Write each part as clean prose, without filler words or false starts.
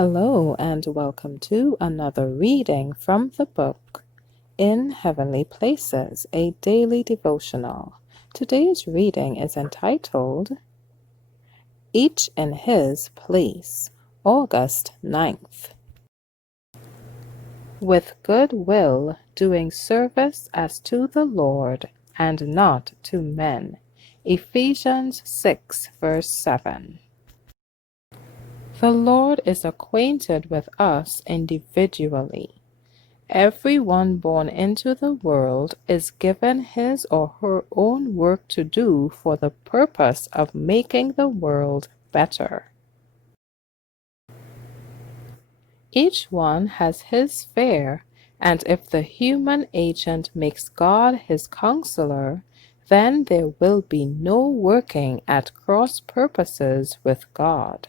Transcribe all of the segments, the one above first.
Hello and welcome to another reading from the book In Heavenly Places, a daily devotional. Today's reading is entitled Each in His Place, August 9th. With good will, doing service as to the Lord and not to men. Ephesians 6 verse 7. The Lord is acquainted with us individually. Everyone born into the world is given his or her own work to do for the purpose of making the world better. Each one has his fare, and if the human agent makes God his counselor, then there will be no working at cross purposes with God.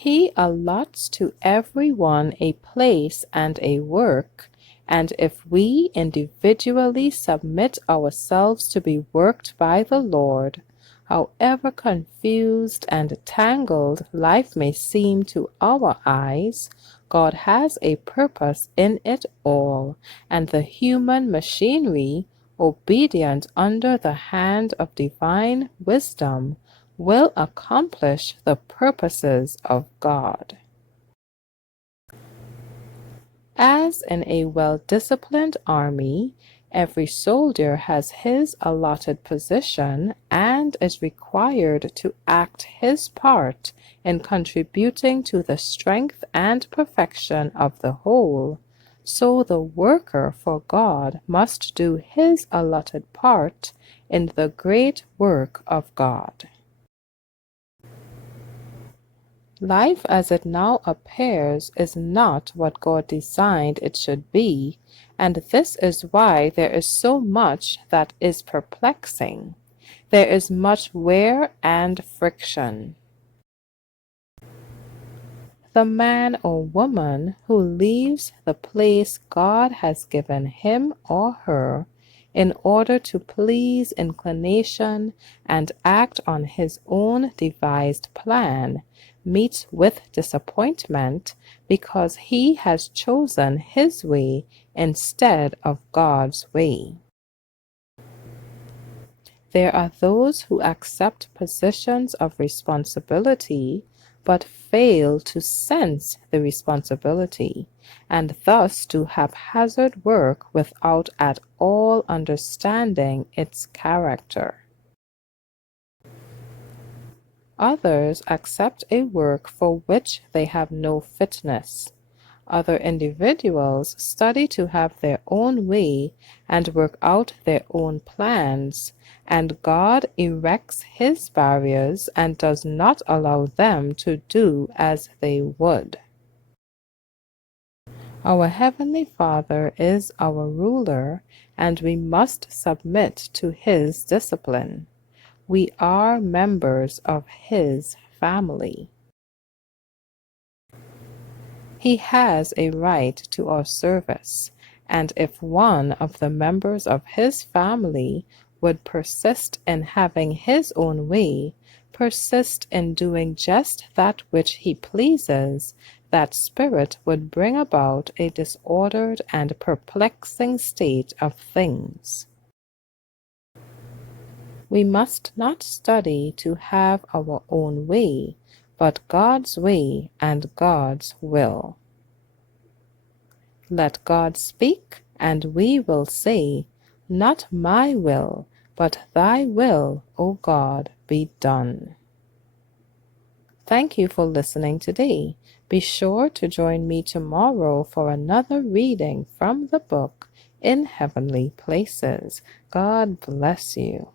He allots to everyone a place and a work, and if we individually submit ourselves to be worked by the Lord, however confused and tangled life may seem to our eyes, God has a purpose in it all, and the human machinery, obedient under the hand of divine wisdom, will accomplish the purposes of God. As in a well-disciplined army, every soldier has his allotted position and is required to act his part in contributing to the strength and perfection of the whole, so the worker for God must do his allotted part in the great work of God. Life as it now appears is not what God designed it should be, and this is why there is so much that is perplexing. There is much wear and friction. The man or woman who leaves the place God has given him or her in order to please inclination and act on his own devised plan meets with disappointment because he has chosen his way instead of God's way. There are those who accept positions of responsibility but fail to sense the responsibility, and thus do haphazard work without at all understanding its character. Others accept a work for which they have no fitness. Other individuals study to have their own way and work out their own plans, and God erects his barriers and does not allow them to do as they would. Our Heavenly Father is our ruler, and we must submit to his discipline. We are members of his family. He has a right to our service, and if one of the members of his family would persist in having his own way, persist in doing just that which he pleases, that spirit would bring about a disordered and perplexing state of things. We must not study to have our own way, but God's way and God's will. Let God speak, and we will say, "Not my will, but thy will, O God, be done." Thank you for listening today. Be sure to join me tomorrow for another reading from the book In Heavenly Places. God bless you.